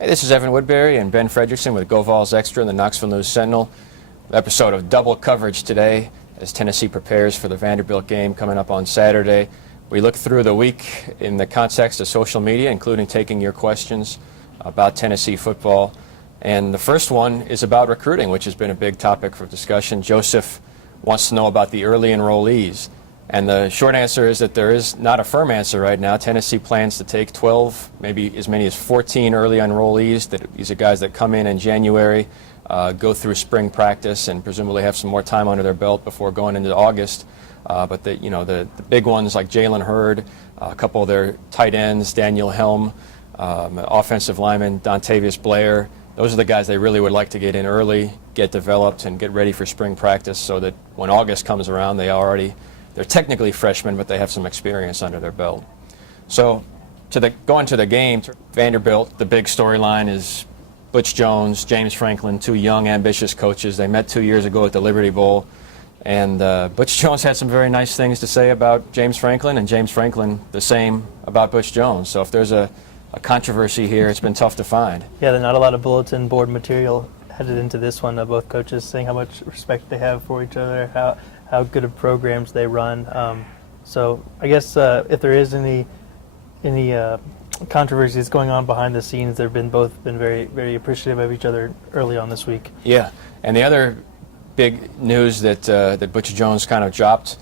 Hey, this is Evan Woodbury and Ben Fredrickson with Go Vols Extra and the Knoxville News Sentinel. Episode of double coverage today as Tennessee prepares for the Vanderbilt game coming up on Saturday. We look through the week in the context of social media, including taking your questions about Tennessee football. And the first one is about recruiting, which has been a big topic for discussion. Joseph wants to know about the early enrollees. And the short answer is that there is not a firm answer right now. Tennessee plans to take 12, maybe as many as 14 early enrollees. These are guys that come in January, go through spring practice, and presumably have some more time under their belt before going into August. But the big ones like Jalen Hurd, a couple of their tight ends, Daniel Helm, offensive lineman Dontavius Blair. Those are the guys they really would like to get in early, get developed, and get ready for spring practice so that when August comes around, they're technically freshmen, but they have some experience under their belt. So going to the game, Vanderbilt, the big storyline is Butch Jones, James Franklin, two young, ambitious coaches. They met 2 years ago at the Liberty Bowl. And Butch Jones had some very nice things to say about James Franklin, and James Franklin the same about Butch Jones. So if there's a controversy here, it's been tough to find. Yeah, there's not a lot of bulletin board material headed into this one. Both coaches saying how much respect they have for each other, how good of programs they run. So I guess if there is any controversies going on behind the scenes, they've both been very, very appreciative of each other early on this week. Yeah, and the other big news that Butch Jones kind of dropped,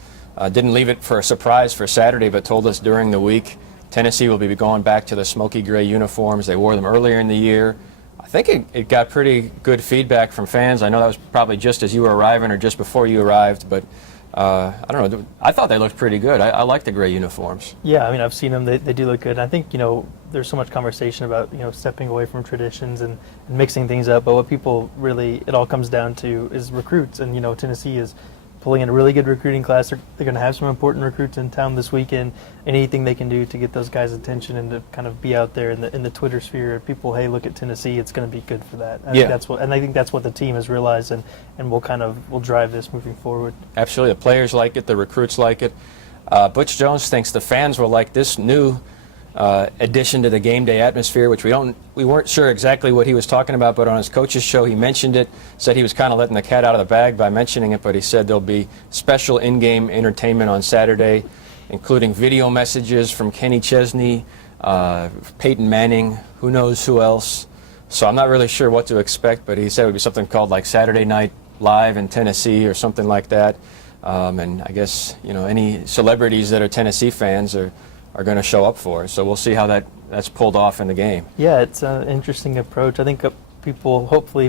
didn't leave it for a surprise for Saturday, but told us during the week, Tennessee will be going back to the smoky gray uniforms. They wore them earlier in the year. I think it got pretty good feedback from fans. I know that was probably just as you were arriving or just before you arrived, but I don't know. I thought they looked pretty good. I like the gray uniforms. Yeah, I mean, I've seen them. They do look good. I think, there's so much conversation about, stepping away from traditions and mixing things up, but what people really, it all comes down to is recruits. And, Tennessee is pulling in a really good recruiting class. They're going to have some important recruits in town this weekend. Anything they can do to get those guys' attention and to kind of be out there in the Twitter sphere, people, hey, look at Tennessee, it's going to be good for that. I think that's what the team has realized, and we'll drive this moving forward. Absolutely, the players like it, the recruits like it. Butch Jones thinks the fans will like this new addition to the game day atmosphere, which we weren't sure exactly what he was talking about, but on his coach's show he mentioned it, said he was kind of letting the cat out of the bag by mentioning it, but he said there'll be special in-game entertainment on Saturday, including video messages from Kenny Chesney, Peyton Manning, who knows who else. So I'm not really sure what to expect, but he said it would be something called like Saturday Night Live in Tennessee or something like that. And I guess any celebrities that are Tennessee fans are going to show up for it. So we'll see how that's pulled off in the game. Yeah, it's an interesting approach. I think people hopefully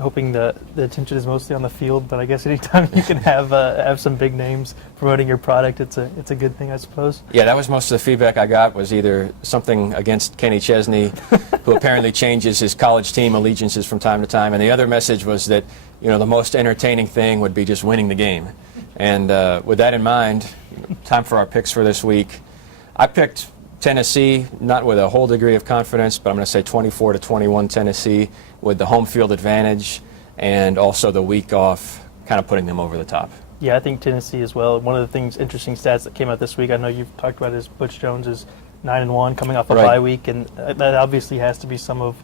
hoping the attention is mostly on the field, but I guess anytime you can have some big names promoting your product, it's a good thing, I suppose. Yeah, that was most of the feedback I got, was either something against Kenny Chesney, who apparently changes his college team allegiances from time to time, and the other message was that the most entertaining thing would be just winning the game. And with that in mind, time for our picks for this week. I picked Tennessee, not with a whole degree of confidence, but I'm going to say 24-21 Tennessee with the home field advantage and also the week off kind of putting them over the top. Yeah, I think Tennessee as well. One of the interesting stats that came out this week, I know you've talked about, is Butch Jones is 9-1 coming off a bye week, and that obviously has to be some of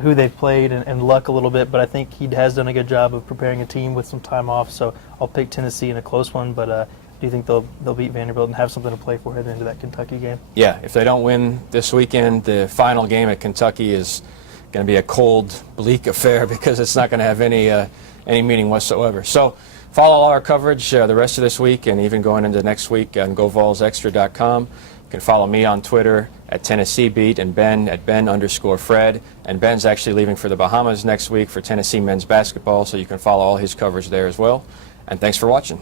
who they've played and luck a little bit, but I think he has done a good job of preparing a team with some time off, so I'll pick Tennessee in a close one, but do you think they'll beat Vanderbilt and have something to play for heading into that Kentucky game? Yeah, if they don't win this weekend, the final game at Kentucky is going to be a cold, bleak affair because it's not going to have any meaning whatsoever. So follow all our coverage the rest of this week and even going into next week on GoVolsExtra.com. You can follow me on Twitter at TennesseeBeat and Ben at Ben_Fred. And Ben's actually leaving for the Bahamas next week for Tennessee men's basketball, so you can follow all his coverage there as well. And thanks for watching.